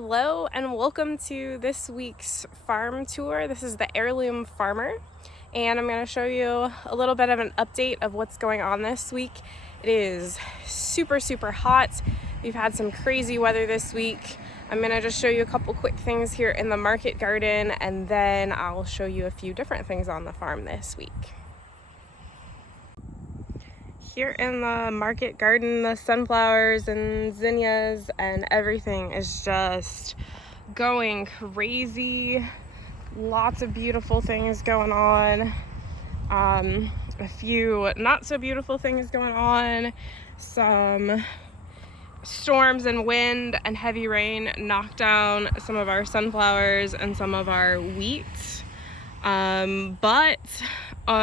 Hello and welcome to this week's farm tour. This is the Heirloom Farmer, and I'm going to show you a little bit of an update of what's going on this week. It is super hot. We've had some crazy weather this week. I'm going to just show you a couple quick things here in the market garden, and then I'll show you a few different things on the farm this week. Here in the market garden, the sunflowers and zinnias and everything is just going crazy. Lots of beautiful things going on. A few not so beautiful things going on. Some storms and wind and heavy rain knocked down some of our sunflowers and some of our wheat. But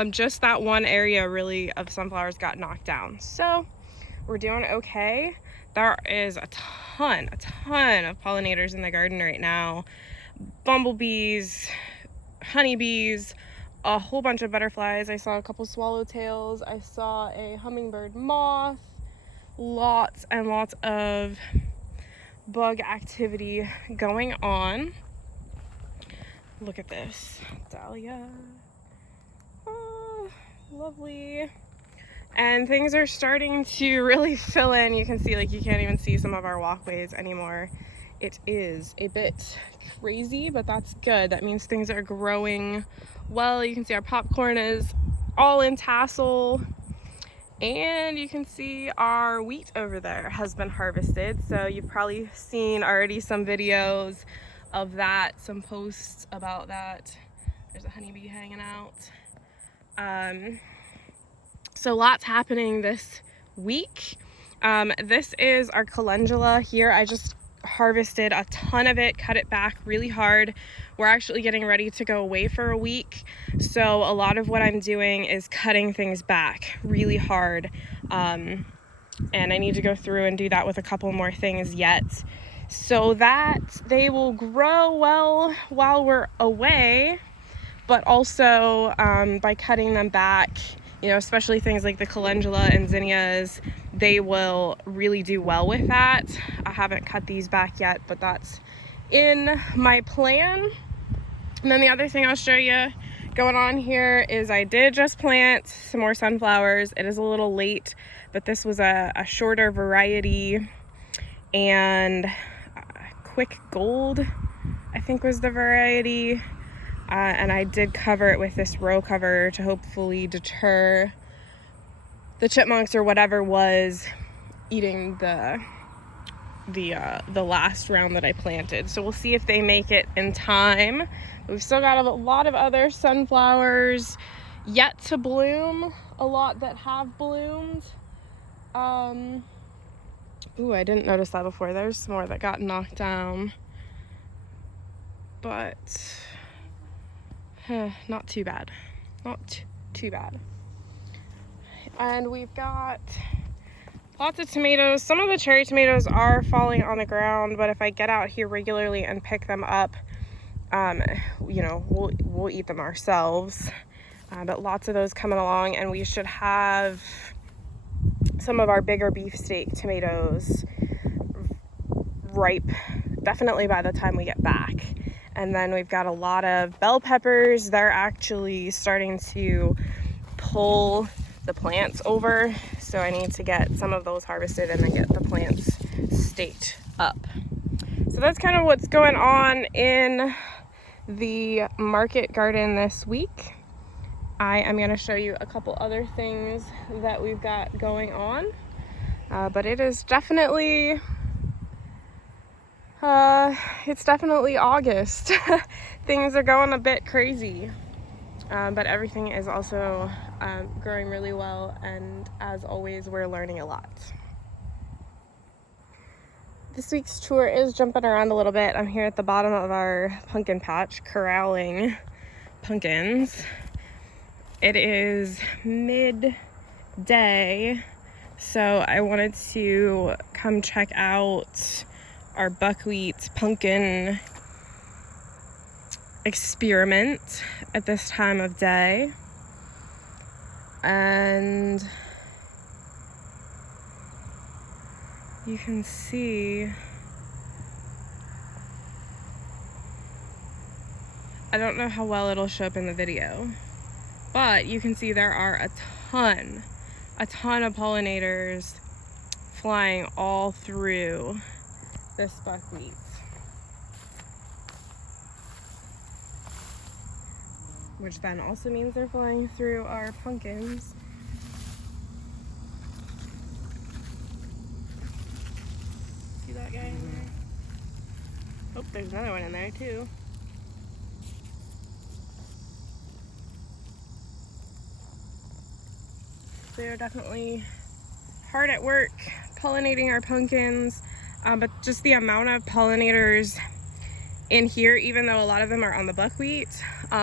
just that one area really of sunflowers got knocked down. So we're doing okay. There is a ton of pollinators in the garden right now. Bumblebees, honeybees, a whole bunch of butterflies. I saw a couple swallowtails. I saw a hummingbird moth. Lots and lots of bug activity going on. Look at this dahlia. Oh, lovely. And things are starting to really fill in. You can see, like, you can't even see some of our walkways anymore. It is a bit crazy, but that's good. That means things are growing well. You can see our popcorn is all in tassel. And you can see our wheat over there has been harvested. So you've probably seen already some videos of that, some posts about that. There's a honeybee hanging out. So lots happening this week. This is our calendula here. I just harvested a ton of it, cut it back really hard. We're actually getting ready to go away for a week. So a lot of what I'm doing is cutting things back really hard. And I need to go through and do that with a couple more things yet, so that they will grow well while we're away, but also by cutting them back, you know, especially things like the calendula and zinnias, they will really do well with that. I haven't cut these back yet, but that's in my plan. And then the other thing I'll show you going on here is I did just plant some more sunflowers. It is a little late, but this was a shorter variety, and Quick Gold, I think, was the variety. And I did cover it with this row cover to hopefully deter the chipmunks or whatever was eating the last round that I planted. So we'll see if they make it in time. We've still got a lot of other sunflowers yet to bloom, a lot that have bloomed. Ooh, I didn't notice that before. There's some more that got knocked down, but not too bad. Not too bad. And we've got lots of tomatoes. Some of the cherry tomatoes are falling on the ground, but if I get out here regularly and pick them up, you know, we'll eat them ourselves. But lots of those coming along, and we should have some of our bigger beefsteak tomatoes ripe definitely by the time we get back. And then we've got a lot of bell peppers. They're actually starting to pull the plants over, so I need to get some of those harvested and then get the plants staked up. So that's kind of what's going on in the market garden this week. I am going to show you a couple other things that we've got going on, but it is definitely it's definitely August. Things are going a bit crazy, but everything is also growing really well, and as always, we're learning a lot. This week's tour is jumping around a little bit. I'm here at the bottom of our pumpkin patch corralling pumpkins. It is midday, so I wanted to come check out our buckwheat pumpkin experiment at this time of day. And you can see I don't know how well it'll show up in the video, but you can see there are a ton of pollinators flying all through this buckwheat. Which then also means they're flying through our pumpkins. See that guy in there? Oh, there's another one in there too. They're definitely hard at work pollinating our pumpkins, but just the amount of pollinators in here, even though a lot of them are on the buckwheat,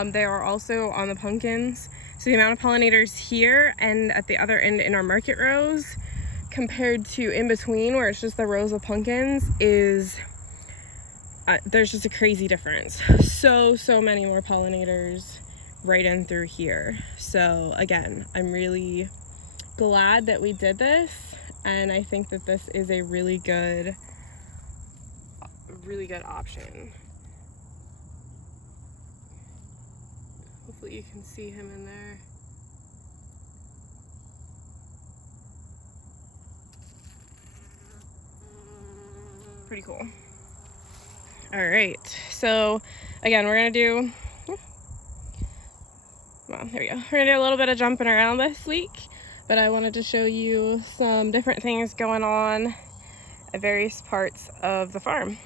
they are also on the pumpkins. So the amount of pollinators here and at the other end in our market rows compared to in between where it's just the rows of pumpkins is, there's just a crazy difference. So many more pollinators right in through here. So again, I'm really glad that we did this, and I think that this is a really good option. Hopefully you can see him in there. Pretty cool. All right, so again, we're gonna do, well, there we go. We're gonna do a little bit of jumping around this week, but I wanted to show you some different things going on at various parts of the farm.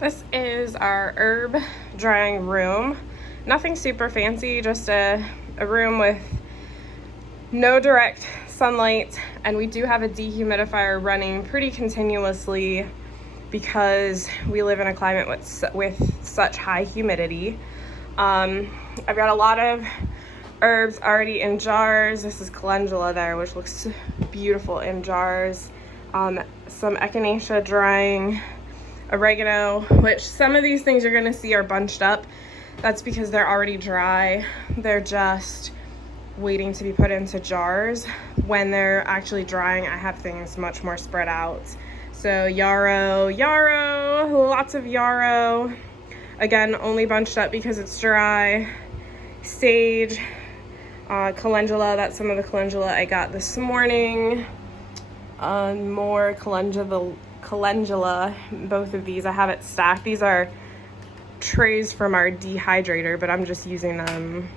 This is our herb drying room. Nothing super fancy, just a room with no direct sunlight, and we do have a dehumidifier running pretty continuously because we live in a climate with such high humidity. I've got a lot of herbs already in jars. This is calendula there, which looks beautiful in jars. Some echinacea drying, oregano, which some of these things you're gonna see are bunched up. That's because they're already dry. They're just waiting to be put into jars. When they're actually drying, I have things much more spread out. So yarrow, lots of yarrow. Again, only bunched up because it's dry. Sage, calendula, that's some of the calendula I got this morning. More calendula, both of these I have it stacked. These are trays from our dehydrator, but I'm just using them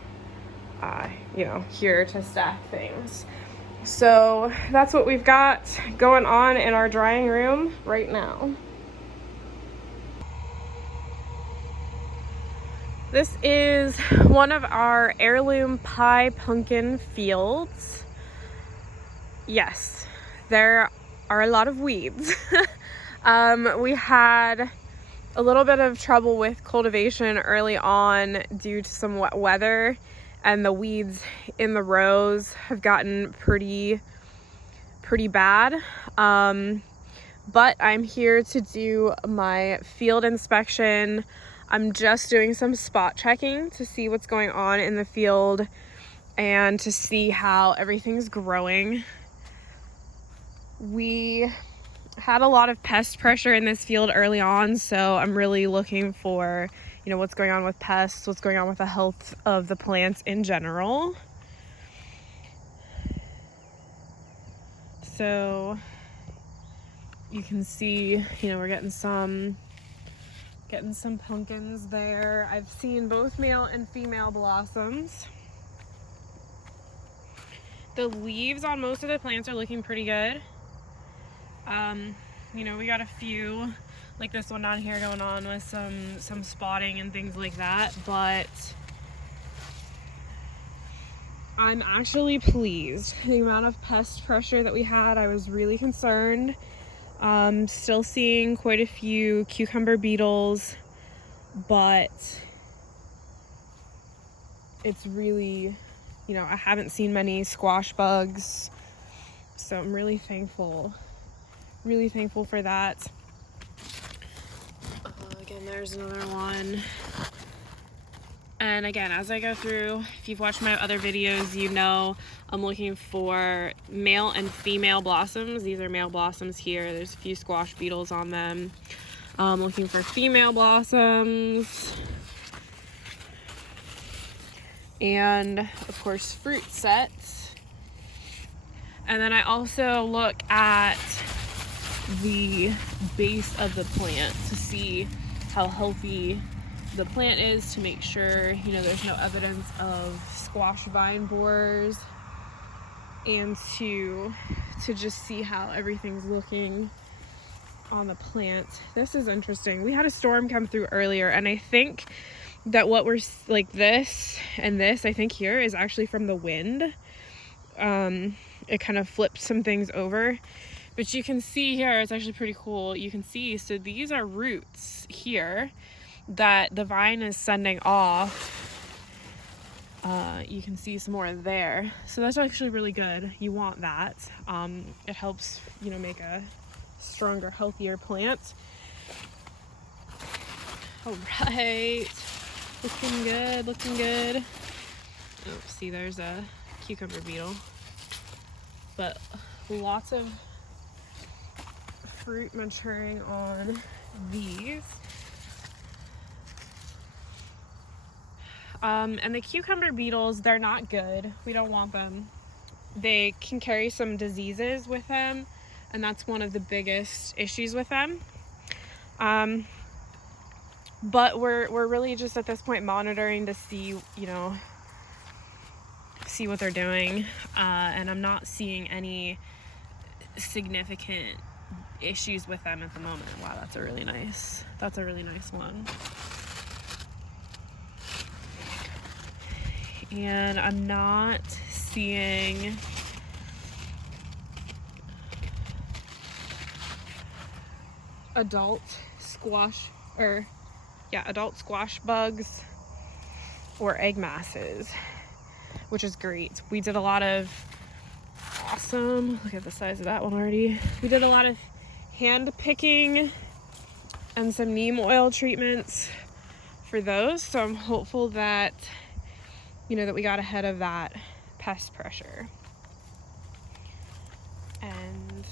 here to stack things. So that's what we've got going on in our drying room right now. This is one of our heirloom pie pumpkin fields. Yes, there are a lot of weeds. We had a little bit of trouble with cultivation early on due to some wet weather, and the weeds in the rows have gotten pretty bad. But I'm here to do my field inspection. I'm just doing some spot checking to see what's going on in the field and to see how everything's growing. We had a lot of pest pressure in this field early on, so I'm really looking for, what's going on with pests, what's going on with the health of the plants in general. So you can see, we're getting some pumpkins there. I've seen both male and female blossoms. The leaves on most of the plants are looking pretty good. We got a few, like this one down here, going on with some spotting and things like that, but I'm actually pleased. The amount of pest pressure that we had, I was really concerned. Still seeing quite a few cucumber beetles, but it's really, I haven't seen many squash bugs, so I'm really thankful for that. Again, there's another one. And again, as I go through, if you've watched my other videos, I'm looking for male and female blossoms. These are male blossoms here. There's a few squash beetles on them. Looking for female blossoms. And of course fruit sets. And then I also look at the base of the plant to see how healthy the plant is, to make sure, you know, there's no evidence of squash vine borers, and to just see how everything's looking on the plant. This is interesting. We had a storm come through earlier, and I think that what we're like this and this, I think here is actually from the wind. It kind of flipped some things over, but you can see here, it's actually pretty cool. You can see, so these are roots here that the vine is sending off. You can see some more there, so that's actually really good. You want that. It helps, you know, make a stronger, healthier plant. All right. Looking good, looking good. Oh, see, there's a cucumber beetle. But lots of fruit maturing on these. And the cucumber beetles, they're not good. We don't want them. They can carry some diseases with them, and that's one of the biggest issues with them. But we're really just at this point monitoring to see, you know, see what they're doing. And I'm not seeing any significant issues with them at the moment. Wow, that's a really nice one. And I'm not seeing adult squash bugs or egg masses, which is great. We did a lot of awesome, look at the size of that one already. We did a lot of hand picking and some neem oil treatments for those, so I'm hopeful that, you know, that we got ahead of that pest pressure. And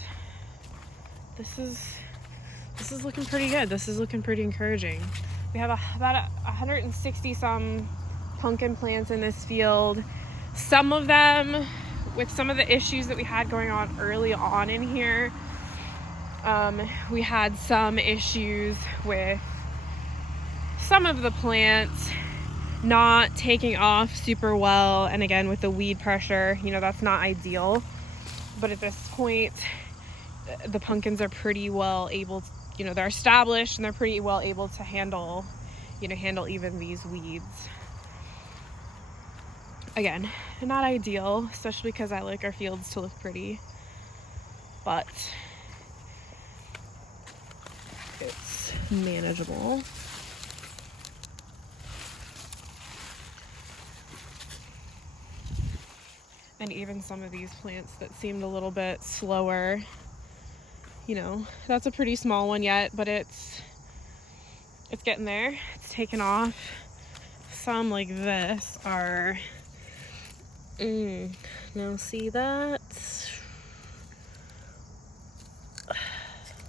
this is looking pretty good. This is looking pretty encouraging. We have about 160 some pumpkin plants in this field. Some of them, with some of the issues that we had going on early on in here, we had some issues with some of the plants not taking off super well, and again with the weed pressure, you know, that's not ideal. But at this point, the pumpkins are pretty well able to, you know, they're established and they're pretty well able to handle even these weeds. Again, not ideal, especially because I like our fields to look pretty, but it's manageable. And even some of these plants that seemed a little bit slower, you know, that's a pretty small one yet, but it's getting there. It's taken off. Some like this are, now see that?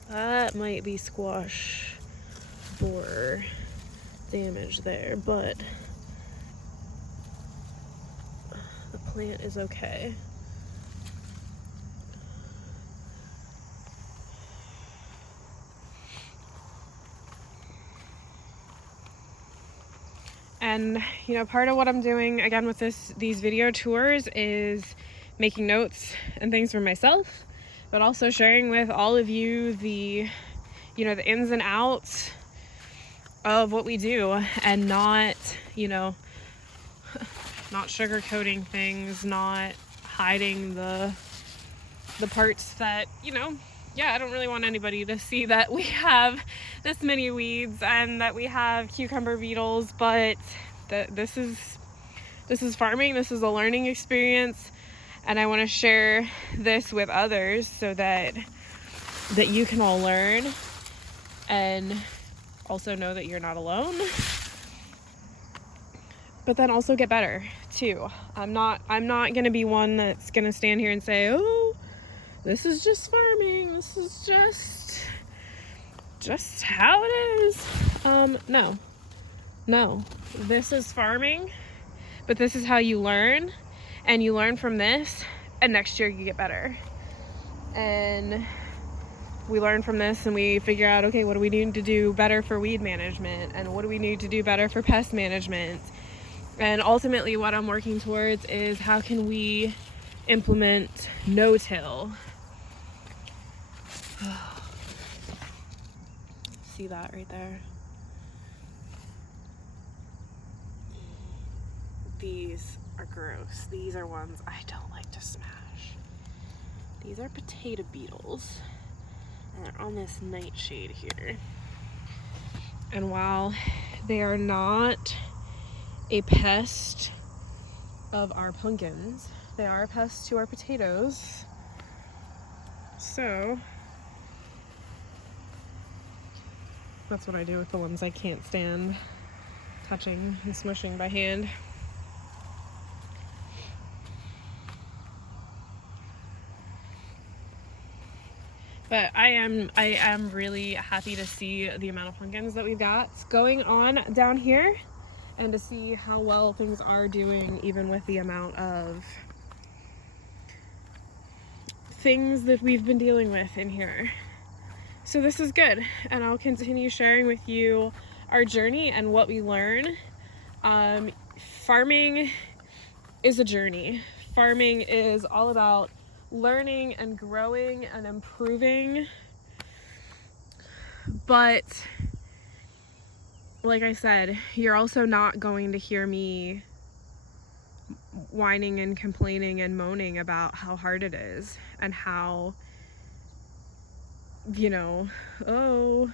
That might be squash borer damage there, but the plant is okay. And, you know, part of what I'm doing, again, with these video tours is making notes and things for myself, but also sharing with all of you the, you know, the ins and outs of what we do, and not, you know, not sugarcoating things, not hiding the parts that, you know, yeah, I don't really want anybody to see that we have this many weeds and that we have cucumber beetles, but this is farming. This is a learning experience, and I want to share this with others so that you can all learn and also know that you're not alone, but then also get better too. I'm not going to be one that's going to stand here and say, oh, this is just farming, this is just just how it is. No, this is farming, but this is how you learn, and you learn from this, and next year you get better. And we learn from this and we figure out, okay, what do we need to do better for weed management, and what do we need to do better for pest management? And ultimately what I'm working towards is how can we implement no-till. See that right there? These are gross. These are ones I don't like to smash. These are potato beetles, and they're on this nightshade here. And while they are not a pest of our pumpkins, they are a pest to our potatoes. So that's what I do with the ones I can't stand touching and smushing by hand. But I am really happy to see the amount of pumpkins that we've got going on down here, and to see how well things are doing even with the amount of things that we've been dealing with in here. So this is good, and I'll continue sharing with you our journey and what we learn. Farming is a journey. Farming is all about learning and growing and improving, but like I said, you're also not going to hear me whining and complaining and moaning about how hard it is and how, you know, oh,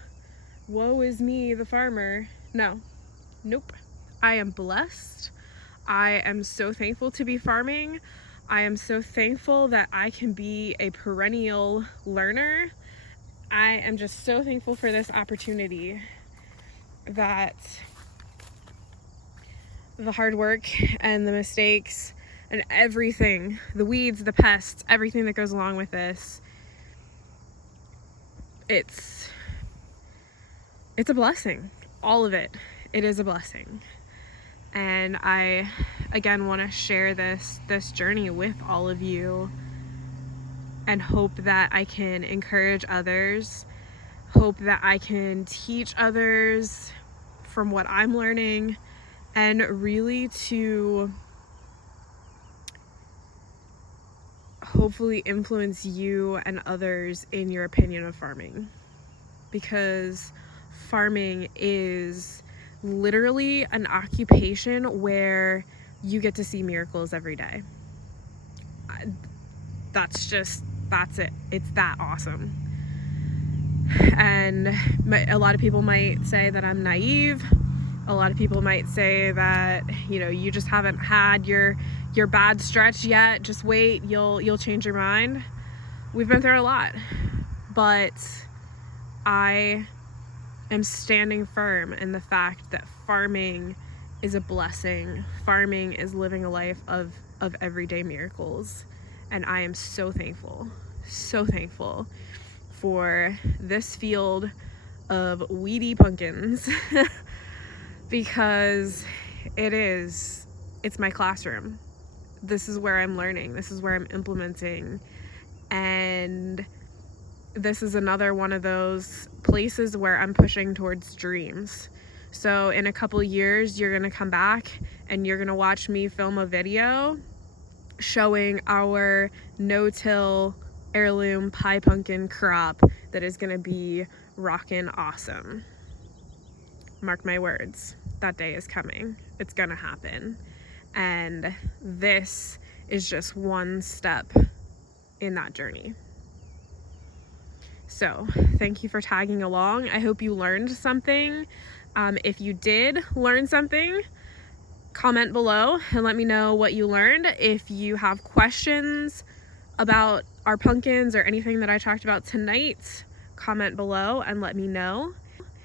woe is me, the farmer. Nope. I am blessed. I am so thankful to be farming. I am so thankful that I can be a perennial learner. I am just so thankful for this opportunity, that the hard work and the mistakes and everything, the weeds, the pests, everything that goes along with this, it's a blessing. All of it. It is a blessing. And I, again, want to share this journey with all of you, and hope that I can encourage others, hope that I can teach others from what I'm learning, and really to hopefully influence you and others in your opinion of farming, because farming is literally an occupation where you get to see miracles every day. That's it. It's that awesome. And a lot of people might say that I'm naive. A lot of people might say that, you know, you just haven't had your bad stretch yet. Just wait, you'll change your mind. We've been through a lot, but I am standing firm in the fact that farming is a blessing. Farming is living a life of everyday miracles. And I am so thankful for this field of weedy pumpkins because it's my classroom. This is where I'm learning. This is where I'm implementing. And this is another one of those places where I'm pushing towards dreams. So in a couple years, you're gonna come back and you're gonna watch me film a video showing our no-till heirloom pie pumpkin crop that is gonna be rockin' awesome. Mark my words, that day is coming. It's gonna happen. And this is just one step in that journey. So thank you for tagging along. I hope you learned something. If you did learn something, comment below and let me know what you learned. If you have questions about our pumpkins or anything that I talked about tonight, comment below and let me know.